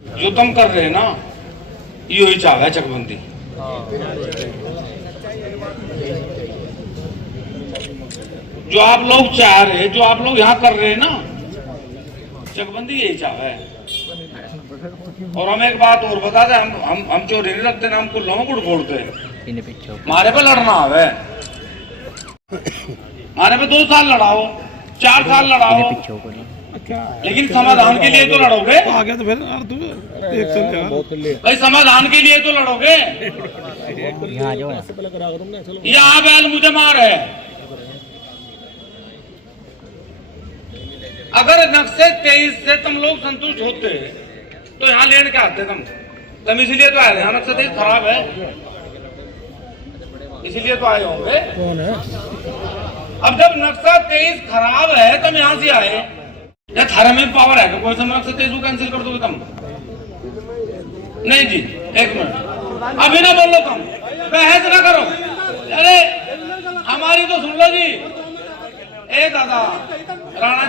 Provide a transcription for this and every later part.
जो तुम कर रहे हैं ना, यो ही चाव है चकबंदी। जो आप लोग चाह रहे, जो आप लोग यहाँ कर रहे हैं ना, चकबंदी यही चाव है। और हम एक बात और बता दें, हम चोरी नहीं रखते ना, हमको लोग बोलते हैं। मारे पे लड़ना है, मारे पे 2 साल लड़ाओ, 4 साल लड़ाओ, लेकिन समाधान के लिए तो लड़ोगे। आ गया तो फिर भाई समाधान के लिए तो लड़ोगे। यहाँ बैल मुझे मार है। अगर नक्शे 23 से तुम लोग संतुष्ट होते तो यहाँ लेने के आते तुम इसीलिए तो आए थे। यहाँ नक्शा 23 खराब है, इसीलिए तो आए होंगे। कौन है? अब जब नक्शा 23 खराब है तुम यहाँ से आए, या थारे में पावर है कि कोई समय नक्शा 23 को कैंसिल कर दोगे तुम? नहीं जी, 1 मिनट अभी ना बोलो, तुम बहस ना करो। अरे हमारी तो सुन लो जी। ए दादा राणा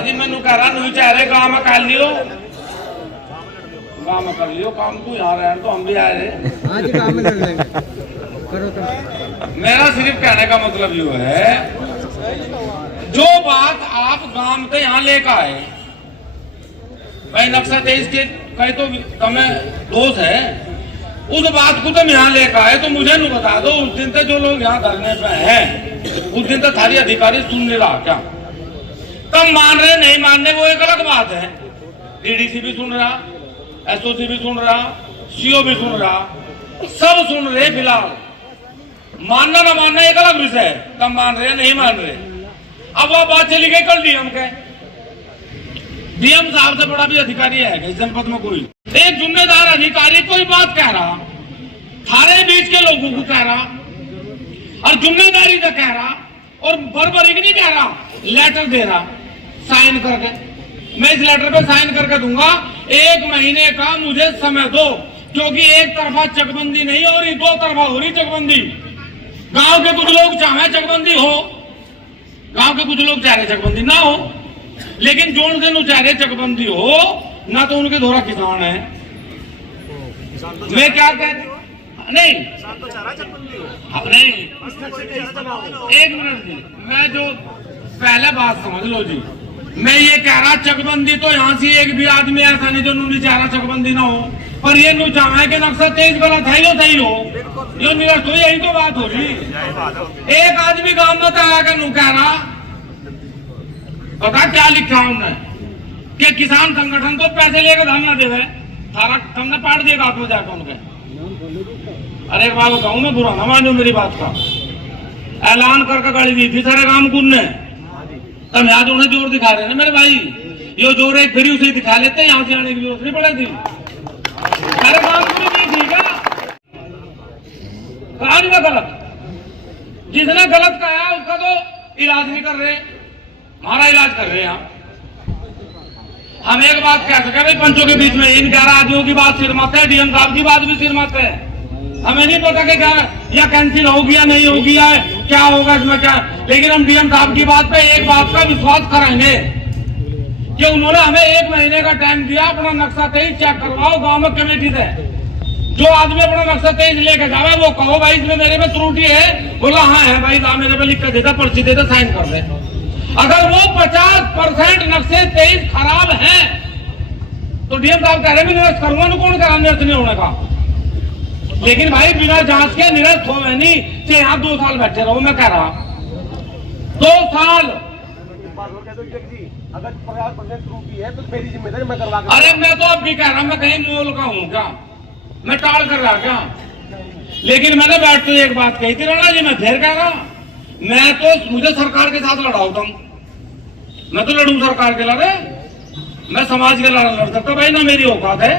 जी मैनू कह रहा नु चाह रहे गांव में कर लियो, गांव में कर लियो काम। तू यहाँ रह तो हम भी आए रहे, आज काम में लग जाएंगे। करो तो। मेरा सिर्फ कहने का मतलब यो है, जो बात आप गांव से यहाँ लेकर आए, भाई नक्शा 23 के कहीं तो तुम्हें दोष है, उस बात को तुम यहाँ लेकर आए तो मुझे नहीं बता दो। उस दिन तक जो लोग यहाँ धरने पे हैं, उस दिन तक थारी अधिकारी सुन नहीं रहा क्या? तुम मान रहे नहीं मानने वो एक अलग बात है। डीडीसी भी सुन रहा, एसओसी भी सुन रहा, सीओ भी सुन रहा, सब सुन रहे। फिलहाल मानना ना मानना एक अलग विषय है। तुम मान रहे नहीं मान रहे। अब वो बात चली गई कल डीएम के। डीएम साहब से बड़ा भी अधिकारी है इस जनपद में कोई। एक जिम्मेदार अधिकारी कोई बात कह रहा, थारे बीच के लोगों को कह रहा, और जिम्मेदारी से कह रहा, और बरबरीक नहीं कह रहा, लेटर दे रहा साइन करके। मैं इस लेटर पे साइन करके दूंगा, 1 महीने का मुझे समय दो, क्योंकि एक तरफा चकबंदी नहीं हो रही, 2 तरफा हो रही चकबंदी। गांव के कुछ लोग चाहे चकबंदी हो, गांव के कुछ लोग चाह रहे चकबंदी ना हो, लेकिन जोन से चाह रहे चकबंदी हो ना, तो उनके दोहरा किसान है। मैं क्या कह नहीं, नहीं 1 मिनट जी, मैं जो पहले बात समझ लो जी। मैं ये कह रहा चकबंदी तो यहाँ से एक भी आदमी ऐसा नहीं जो नूनी चाह रहा चकबंदी ना हो, पर ये नू चाह है कि नक्शा 23 गलत है, यो सही हो, यो निरस्त हो, यही तो बात हो रही। एक आदमी गांव में आया कि नू कह रहा, पता क्या लिखा उन्होंने कि किसान संगठन को पैसे लेकर धरना देवे, थारा तुमने पाट दिया हाथ में जाकर उनके। अरे एक बात बताऊं, मैं बुरा ना मानो मेरी बात का, ऐलान करके गाड़ी दी थी सारे काम कुन ने। तुम याद उन्हें जोर दिखा रहे ना मेरे भाई, यो जोर एक फिर उसे दिखा लेते, यहाँ से आने की जरूरत नहीं पड़ेगी। सारे काम कुन नहीं ठीक है, कहानी का गलत, जिसने गलत कहा उसका तो इलाज नहीं कर रहे, हमारा इलाज कर रहे हैं आप। हम एक बात कह सके भाई, पंचों के बीच में इन 11 आदमियों की बात सिर मत है, डीएम साहब की बात भी सिर मत है। हमें नहीं पता कि क्या या कैंसिल होगी या नहीं होगी या क्या होगा इसमें क्या, लेकिन हम डीएम साहब की बात पे एक बात का विश्वास कराएंगे कि उन्होंने हमें 1 महीने का टाइम दिया, अपना नक्शा 23 चेक करवाओ गाँव में कमेटी से। जो आदमी अपना नक्शा 23 लेकर जावे वो कहो भाई इसमें मेरे में त्रुटि है, बोला हाँ है भाई, मेरे पे लिख कर देता, पर्ची देता, साइन कर दे। अगर वो 50% नक्शे 23 खराब है तो डीएम साहब कह रहे हैं निरस्त करूंगा, कौन कह रहा निरस्त नहीं होने का। लेकिन भाई बिना जांच के निरस्त हो नहीं, चाहे यहाँ 2 साल बैठे रहो। मैं कह रहा 2 साल, अगर 50% त्रुटि है तो मेरी जिम्मेदारी मैं करवा। अरे मैं तो अब भी कह रहा, मैं कहीं मोल का हूँ क्या, मैं टाल कर रहा क्या? लेकिन मैंने बैठ तो एक बात कही थी राणा जी, मैं फिर कह रहा, मैं तो मुझे सरकार के साथ लड़ाओ तुम, मैं तो लड़ू सरकार के लड़े, मैं समाज के लड़ सकता भाई, ना मेरी औकात है,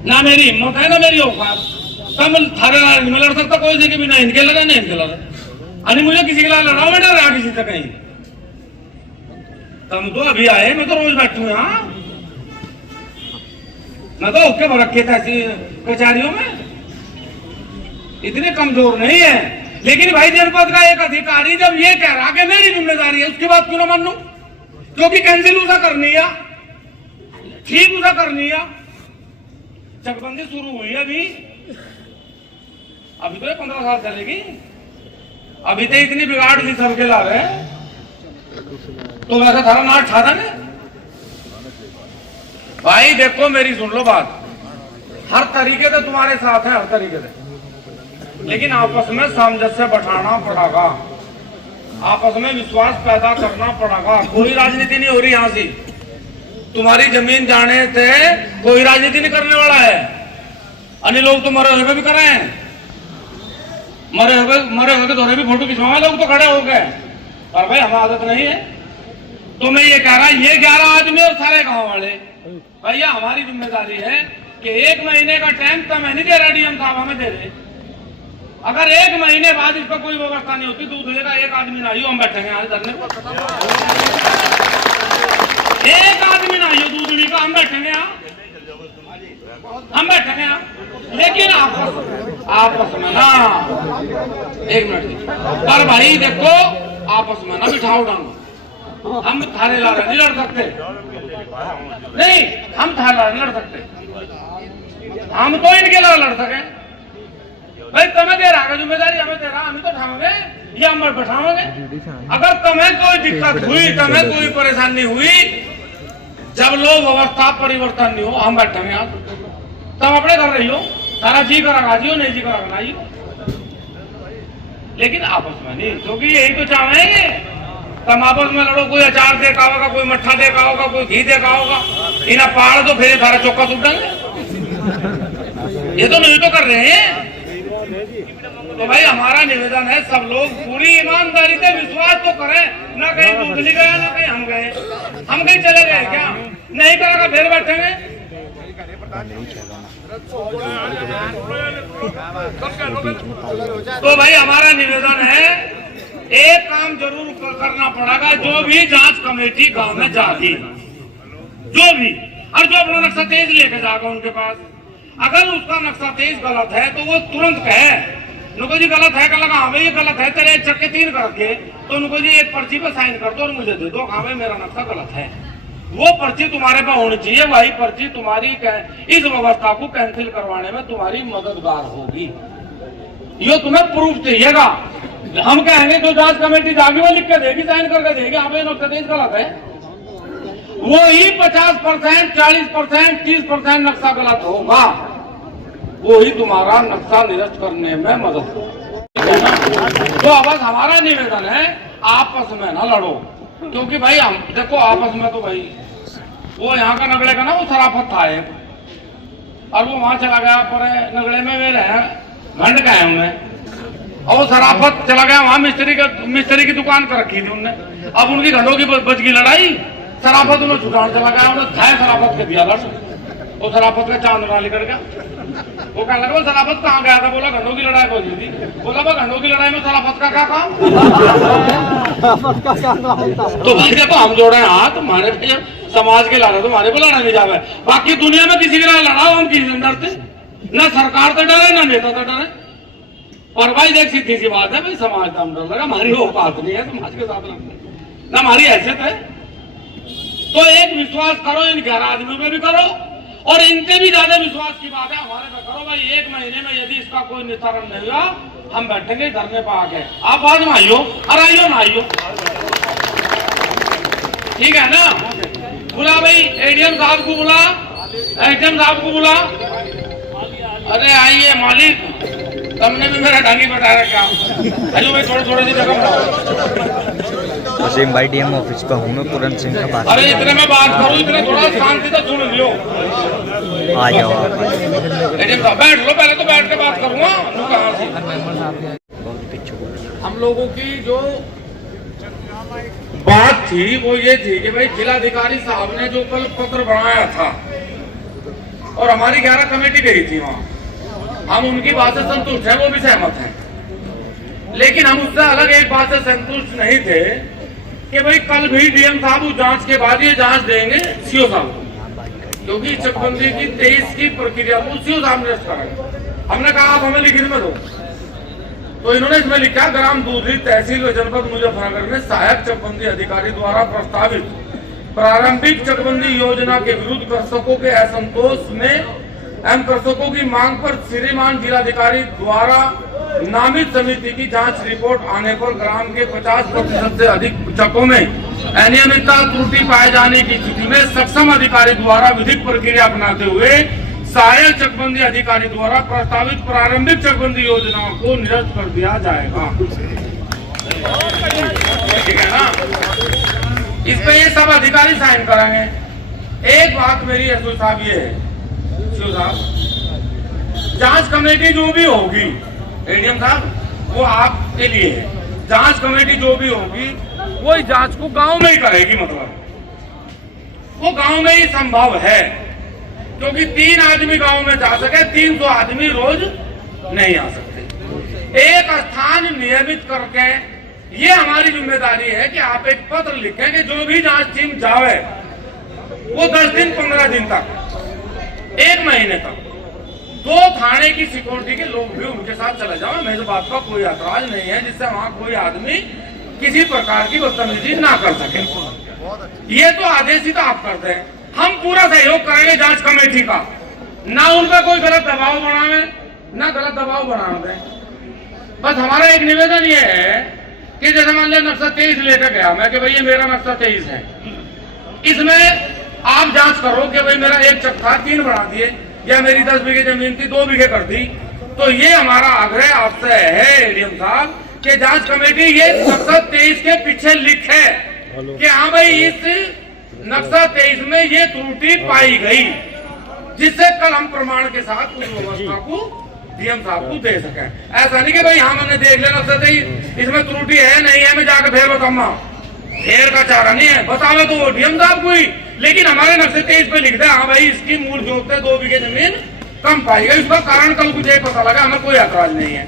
ना मेरी हिम्मत है, ना मेरी औकात। तब थारे में लड़ सकता कोई से भी, ना इनके लड़े ना इनके लड़े, अरे मुझे किसी के लिए लड़ाओ, मैं डर रहा किसी से कहीं। तुम तो अभी आए, मैं तो रोज बैठू यहाँ, मैं तो ओके रखे थे ऐसी कचहरियों में, इतने कमजोर नहीं है। लेकिन भाई जनपद का एक अधिकारी जब ये कह रहा कि मेरी जिम्मेदारी है, उसकी बात क्यों ना मान लूं? क्योंकि कैंसिल उसा करनी है, ठीक उसा करनी है। चकबंदी शुरू हुई है अभी तो ये 15 साल चलेगी। अभी तो इतनी बिगाड़ ली सबके ला रहे हैं, तो वैसे थारा नाट ठा देंगे। भाई देखो मेरी सुन लो बात, हर तरीके से तुम्हारे साथ है, हर तरीके से, लेकिन आपस में सामंजस्य बैठाना पड़ेगा, आपस में विश्वास पैदा करना पड़ेगा। कोई राजनीति नहीं हो रही यहां से, तुम्हारी जमीन जाने से कोई राजनीति नहीं करने वाला है। अन्य लोग तो मरे हुए भी कर रहे हैं, मरे हुए के दौरे भी फोटो खिंचवाए लोग तो खड़े हो गए, पर भाई हमें आदत नहीं है। तो मैं ये कह रहा, ये 11 आदमी और सारे गांव वाले, भैया हमारी जिम्मेदारी है कि 1 महीने का टाइम तो मैं नहीं दे रहा, डीएम साहब हमें दे रहे। अगर 1 महीने बाद इस पर कोई व्यवस्था नहीं होती, दूध लेगा एक आदमी ना आइयो, हम बैठेंगे आज धरने पर। एक आदमी ना आइयो दूध ली का, हम बैठेंगे यहाँ, हम बैठेंगे यहाँ। लेकिन आपस में ना, 1 मिनट पर भाई देखो, आपस में ना बिठाओ डांगो। हम थारे लारे नहीं लड़ सकते, नहीं हम थारे लारे नहीं लड़ सकते, हम तो इनके लारे लड़ सके। भाई तुम्हें दे रहा जिम्मेदारी, हमें दे रहा, हम तो उठाओगे या हम बैठाओगे। अगर तुम्हें कोई दिक्कत हुई, तुम्हें कोई परेशानी हुई, जब लोग व्यवस्था परिवर्तन नहीं हो, हम बैठेंगे यहाँ। तुम अपने कर रही हो, सारा जी करा जियो, नहीं जी करा ना जियो, लेकिन आपस में नहीं, क्योंकि यही तो चाहेंगे। तुम आपस में लड़ो, कोई अचार देखा होगा, कोई मट्ठा देखा होगा, कोई घी देखा होगा, इन्हें पहाड़ तो फिर सारा चौका सुट देंगे। ये तो नहीं तो कर रहे हैं। तो भाई हमारा निवेदन है, सब लोग पूरी ईमानदारी से विश्वास तो करें, ना कहीं दूसरी गया ना कहीं हम गए, हम कहीं चले गए क्या? नहीं करेगा फिर बैठेंगे। तो भाई हमारा निवेदन है, एक काम जरूर करना पड़ेगा, जो भी जांच कमेटी गांव में जाती, जो भी, और जो अपना नक्शा तेज लेके जाएगा उनके पास, अगर उसका नक्शा तेज गलत है तो वो तुरंत कहे, नुको जी गलत है, कल हाँ भाई ये गलत है, तेरे चक्के 3 करके, तो नुको जी एक पर्ची पे साइन कर दो और मुझे दे दो, हाँ भाई मेरा नक्शा गलत है। वो पर्ची तुम्हारे पास होनी चाहिए, वही पर्ची तुम्हारी इस व्यवस्था को कैंसिल करवाने में तुम्हारी मददगार होगी। ये तुम्हें प्रूफ चाहिएगा। हम कहेंगे जो जांच कमेटी जागी वो लिख के देगी, साइन करके देगी, हाँ भाई नक्शा तेज गलत है, वही 50%, 40%, 30% नक्शा गलत होगा, वो ही तुम्हारा नक्शा निरस्त करने में मदद होगी। तो अब हमारा निवेदन है, आपस में ना लड़ो, क्योंकि भाई हम देखो आपस में तो भाई वो यहाँ का नगड़े का ना वो सराफत था एक, और वो वहां चला गया पर नगड़े में वे रहे घंट का है उन्हें, और वो सराफत चला गया वहां मिस्त्री की दुकान कर रखी थी उनने। अब उनकी घंटों की बच गई लड़ाई, सराफत उन्हें छुटाने चला गया, उन्हें थाय सराफत के दिया लड़, वो सराफत का चांद ना लेकर गया। वो कहने लगा सराफत कहाँ गया था? बोला घंटों की लड़ाई हो थी। बोला भाई घंटों की लड़ाई में सराफत का क्या काम? तो भाई देखो हम जोड़े हाथ, हमारे समाज के लड़ा तो हमारे को लड़ा नहीं जावे, बाकी दुनिया में किसी के लड़ाओ हम किसी से डरते, न सरकार से डरे न नेता से डरे। और भाई देख सीधी सी बात है, भाई समाज का हम डर लगा, हमारी औकात नहीं है समाज के साथ लड़ने, न हमारी हैसियत है। तो एक विश्वास करो, इन 11 आदमियों में भी करो, और इनसे भी ज्यादा विश्वास की बात है हमारे पे करो। भाई 1 महीने में यदि इसका कोई निस्तारण नहीं हुआ, हम बैठेंगे धरने पर आके, आप बाद में आइयो और आइयो ना आइयो, ठीक है ना? बुला भाई एडीएम साहब को, बुला एडीएम साहब को बुला। अरे आइए मालिक, तुमने भी मेरा डांगी बता रखा, हेलो भाई थोड़ी सी जगह वसीम भाई डीएम ऑफिस का हूँ मैं, पूरन सिंह का बात। अरे इतने में बात करूँ, इतने थोड़ा शांति से सुन लियो। आ जाओ आप, बैठ लो, पहले तो बैठ के बात करूँगा। हम लोगों की जो बात थी वो ये थी कि भाई जिलाधिकारी साहब ने जो कल पत्र बनाया था और हमारी 11 कमेटी गई थी वहाँ, हम उनकी बात से संतुष्ट है, वो भी सहमत है, लेकिन हम उससे अलग एक बात से संतुष्ट नहीं थे कि भाई कल भी डीएम साहब उस जांच के बाद ये जांच देंगे सीओ साहब को, क्योंकि चकबंदी की 23 की प्रक्रिया को सीओ साहब ने कराया। हमने कहा आप हमें लिखित में दो, तो इन्होंने इसमें लिखा ग्राम दूधरी तहसील व जनपद मुजफ्फरनगर में सहायक चकबंदी अधिकारी द्वारा प्रस्तावित प्रारंभिक चकबंदी योजना के विरुद्ध कृषकों के असंतोष में एवं कृषकों की मांग पर श्रीमान जिलाधिकारी द्वारा नामित समिति की जांच रिपोर्ट आने पर ग्राम के 50% से अधिक चकों में अनियमितता त्रुटि पाए जाने की स्थिति में सक्षम अधिकारी द्वारा विधिक प्रक्रिया अपनाते हुए सहायक चकबंदी अधिकारी द्वारा प्रस्तावित प्रारंभिक चकबंदी योजनाओं को निरस्त कर दिया जाएगा। ठीक है ना? इस पे ये सब अधिकारी साइन कराएंगे। एक बात मेरी एसओ साहब ये है, शिव साहब, जांच कमेटी जो भी होगी एडीएम साहब वो आपके लिए है। जांच कमेटी जो भी होगी वो इस जांच को गांव में ही करेगी, मतलब वो गांव में ही संभव है, क्योंकि 3 आदमी गांव में जा सके, 300 आदमी रोज नहीं आ सकते। एक स्थान नियमित करके ये हमारी जिम्मेदारी है कि आप एक पत्र लिखें कि जो भी जांच टीम जावे वो 10 दिन 15 दिन तक, 1 महीने तक 2 थाने की सिक्योरिटी के लोग भी उनके साथ चले जाओ। मेरे बात का कोई ऐतराज नहीं है, जिससे वहां कोई आदमी किसी प्रकार की बदतमीजी ना कर सके। ये तो आदेश ही तो आप करते हैं। हम पूरा सहयोग करेंगे जांच कमेटी का, ना उन पर कोई गलत दबाव बनावे ना गलत दबाव बनाना दें। बस हमारा एक निवेदन ये है कि जैसे मान लिया नक्शा 23 लेकर गया मैं कि भाई ये मेरा नक्शा 23 है, इसमें आप जांच करो कि भाई मेरा 1 चक था 3 बढ़ा दिए, या मेरी 10 बीघे जमीन थी 2 बीघे कर दी। तो ये हमारा आग्रह आपसे है एडीएम साहब कि जांच कमेटी ये नक्शा 23 के पीछे लिखे कि हाँ भाई इस नक्शा 23 में ये त्रुटि पाई गई, जिससे कल हम प्रमाण के साथ उस व्यवस्था को डीएम साहब को दे सके। ऐसा नहीं कि भाई हाँ मैंने देख लिया नक्शा 23 इसमें त्रुटि है नहीं है, मैं जाकर फिर बताऊंगा, फेर का चारा नहीं है, बतावे तो वो डीएम साहब को ही, लेकिन हमारे नक्शे 23 पे लिख दे हाँ भाई इसकी मूल जोत है 2 बीघे जमीन कम पाई गई, इसका कारण कल कुछ पता लगा, हमें कोई ऐतराज नहीं है।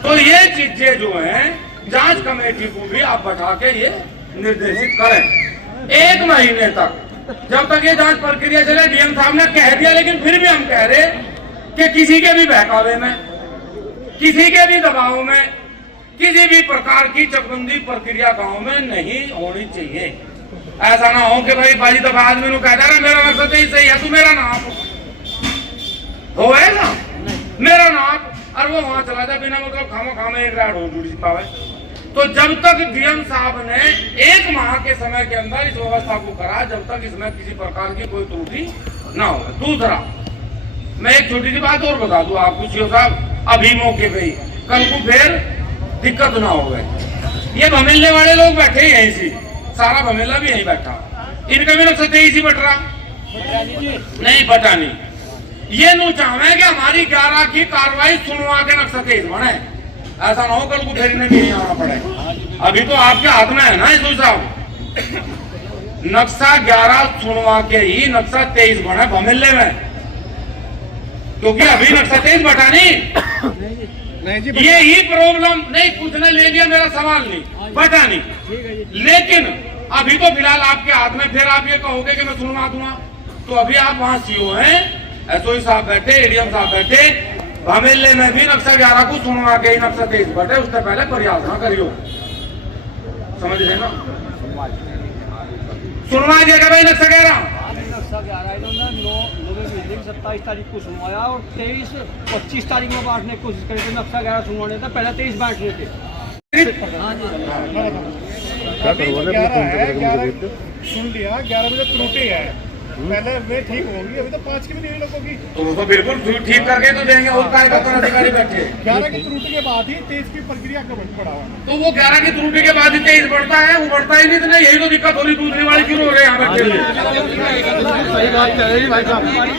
तो ये चीजें जो है जांच कमेटी को भी आप बैठा के ये निर्देशित करें 1 महीने तक, जब तक ये जांच प्रक्रिया चले। डीएम साहब ने कह दिया, लेकिन फिर भी हम कह रहे कि किसी के भी बहकावे में, किसी के भी दबाव में, किसी भी प्रकार की चकबंदी प्रक्रिया गांव में नहीं होनी चाहिए। ऐसा ना हो कि भाई बाजी दफा आदमी को कह दे रहा मेरा नक्शा 23 सही है, तू मेरा नाम होएगा मेरा नाम, और वो वहां चला जाए बिना मतलब खामा एक राड हो जुड़ी पावे। तो जब तक डीएम साहब ने 1 माह के समय के अंदर इस व्यवस्था को करा, जब तक इसमें किसी प्रकार की कोई त्रुटि ना हो। दूसरा मैं एक छोटी सी बात और बता दूं आपको सीओ साहब, अभी मौके पे ही कल को फिर दिक्कत ना हो गए। ये भमेलने वाले लोग बैठे ही यहीं से, सारा भमेला भी यहीं बैठा, इनका भी नक्शा 23 ही बट रहा नहीं, बटा नहीं। ये नु चाहे कि हमारी 11 की कार्रवाई सुनवा के नक्शा 23 बने, ऐसा ना हो कल को फिर इन्हें भी नहीं आना पड़े। अभी तो आपके हाथ में है ना इसो साहब, नक्शा 11 सुनवा के ही नक्शा 23 बने भमेले में, क्योंकि अभी नक्शा 23 बटा नहीं। ये ही प्रॉब्लम नहीं, कुछ ने ले लिया मेरा सवाल नहीं, बटा नहीं, लेकिन अभी तो फिलहाल आपके हाथ में, फिर आप ये कहोगे कि मैं सुनवा दूंगा, तो अभी आप वहां सीओ हैं, एसओ साहब बैठे, एडीएम साहब बैठे, भमेले में भी नक्शा 11 को सुनवा के ही नक्शा 23 बटे, उससे पहले प्रयास ना करियो, समझ रहे ना? सुनवा दिया भाई नक्शा 11 27 तारीख को सुनवाया और 25 तारीख में बांटने की कोशिश करी थी। नक्शा 11 सुनवाने था, पहले 23 बांटने थे। सुन लिया 11 बजे त्रुटि है, पहले वे ठीक होगी, अभी तो 5 की भी नहीं लगोगी, तो बिल्कुल ठीक करके तो देंगे। और काय का अधिकारी बैठे 11 की त्रुटि के बाद ही 23 की प्रक्रिया का पड़ा हुआ, तो वो 11 की त्रुटि के बाद ही 23 बढ़ता है, वो बढ़ता ही नहीं, तो नहीं, यही तो दिक्कत हो रही। दूसरी वाली क्यों हो रहे हैं यहाँ बैठे?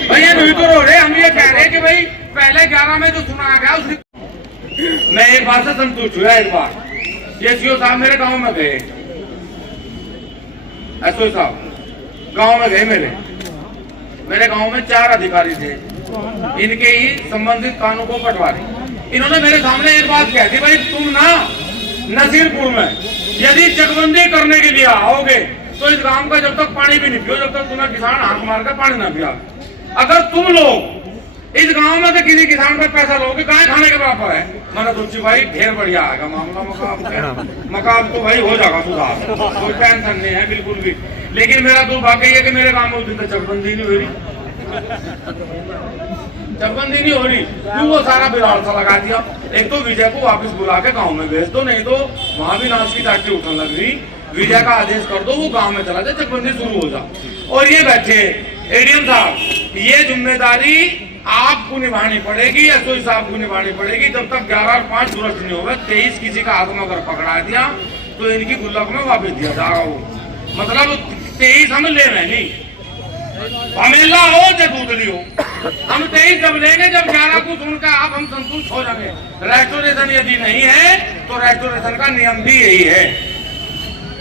भाई ये नहीं तो हो रहे, हम ये कह रहे हैं कि भाई पहले 11 में जो सुनाया गया उसकी मैं एक बार से संतुष्ट हुआ। एक बार ये सीओ साहब मेरे गाँव में गए, एसओ साहब गाँव में गए, मेरे गांव में 4 अधिकारी थे, इनके ही संबंधित कानून को पटवारी। इन्होंने मेरे सामने एक बात कह दी, भाई तुम ना नसीरपुर में यदि चकबंदी करने के लिए आओगे तो इस गांव का जब तक पानी भी नहीं पियो, जब तक तुम्हें किसान हाथ मार कर पानी ना पिया। अगर तुम लोग इस गांव में से किसी किसान पर पैसा लोगे, गाय खाने के बराबर है। मैंने सोची भाई ढेर बढ़िया आएगा मामला, मकाम तो भाई हो जाएगा सुधार, कोई टेंशन नहीं है बिल्कुल भी। लेकिन मेरा दुर्भाग्य है कि मेरे गांव में उस दिन तक चकबंदी नहीं हो रही, चकबंदी नहीं हो रही। क्यों? वो सारा बिराड़ सा लगा दिया। एक तो विजय को वापस बुला के गांव में भेज दो, नहीं तो वहां भी नाच की टाटी उठने लग रही। विजय का आदेश कर दो, वो गांव में चला जाए, चकबंदी शुरू हो जाए। और ये बैठे एडीएम साहब, ये जिम्मेदारी आपको निभानी पड़ेगी, एसओ साहब को निभानी पड़ेगी। जब तक 11 और 5 दुरुस्त नहीं होगा, 23 किसी का हाथ में अगर पकड़ा दिया तो इनकी गुल्लक में वापस दिया जाएगा। वो मतलब 23 हम ले रहे नहीं, भमेला हो चाहे दूधली हो, हम 23 जब लेंगे जब 11 को सुनकर आप हम संतुष्ट हो जाएंगे। रेस्टोरेशन यदि नहीं है तो रेस्टोरेशन का नियम भी यही है।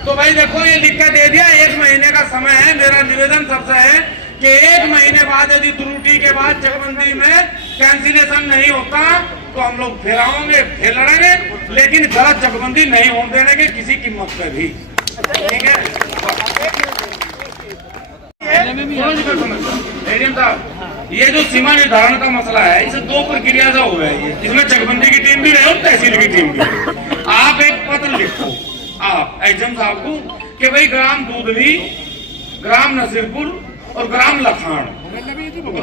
तो भाई देखो, ये लिख के दे दिया, 1 महीने का समय है। मेरा निवेदन सबसे है कि 1 महीने बाद यदि त्रुटि के बाद चकबंदी में कैंसिलेशन नहीं होता तो हम लोग फिर आओगे, फिर लड़ेंगे, लेकिन गलत चकबंदी नहीं होने देने के किसी कीमत पे भी। ठीक है एडीएम साहब, ये जो सीमा निर्धारण का मसला है, इसे 2 प्रक्रिया से हो गया है। इसमें चकबंदी की टीम भी है और तहसील की टीम भी है। आप एक पत्र लिखो आप एचएम साहब को कि भाई ग्राम दूधली, ग्राम नसीरपुर और ग्राम लखान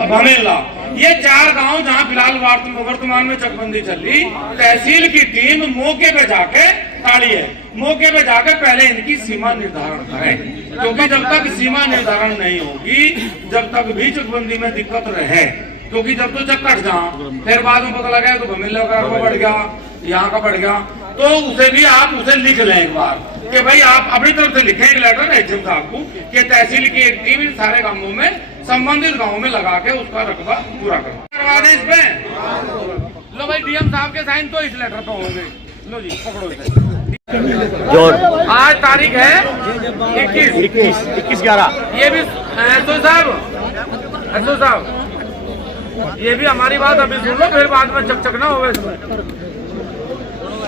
भमेला, ये 4 गांव जहां फिलहाल वर्तमान में चकबंदी चल रही, तहसील की टीम मौके पे जाके ताड़ी है, मौके पे जाके पहले इनकी सीमा निर्धारण करे। क्योंकि जब तक सीमा निर्धारण नहीं होगी, जब तक भी चकबंदी में दिक्कत रहे, क्योंकि जब तो चक्कर जहाँ फिर बाद में पता लगा तो भमेला का बढ़ गया, यहाँ का बढ़ गया, तो उसे भी आप उसे लिख लें एक बार कि भाई आप अपनी तरफ से लिखें एक लेटर एचएम साहब को कि तहसील की एक टीम इन सारे गांवों में संबंधित गांवों में लगा के उसका रकबा पूरा करवा दें। इसमें लो भाई डीएम साहब के साइन तो इस लेटर पे होंगे। लो जी पकड़ो इसे। आज तारीख है 21/11। ये भी एसओ साहब ये भी हमारी बात अभी सुन लो, फिर बाद में चकचक ना हो। इसमें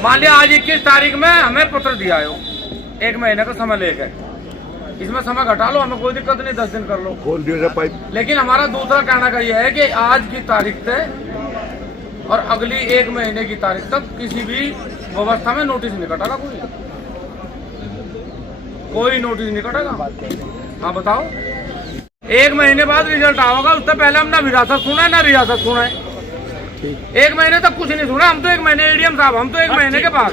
मान लिया आज 21 तारीख में हमें पत्र दिया है, 1 महीने का समय लेकर, इसमें समय घटा लो, हमें कोई दिक्कत नहीं, 10 दिन कर लो, खोल दिया पाइप। लेकिन हमारा दूसरा कहना का यह है कि आज की तारीख से और अगली 1 महीने की तारीख तक किसी भी व्यवस्था में नोटिस नहीं कटेगा, कोई नोटिस नहीं कटेगा। हाँ बताओ, 1 महीने बाद रिजल्ट आएगा, उससे पहले हम ना विरासत सुना है ना रियासत सुना है। 1 महीने तक कुछ नहीं सुना हम तो। 1 महीने एडीएम साहब, हम तो 1 महीने के बाद।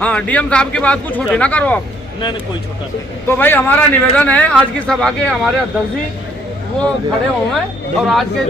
हाँ डीएम साहब की बात को छोटी ना करो आप। नहीं कोई छोटा नहीं। तो भाई हमारा निवेदन है, आज की सभा के हमारे अध्यक्ष जी वो खड़े हुए और आज के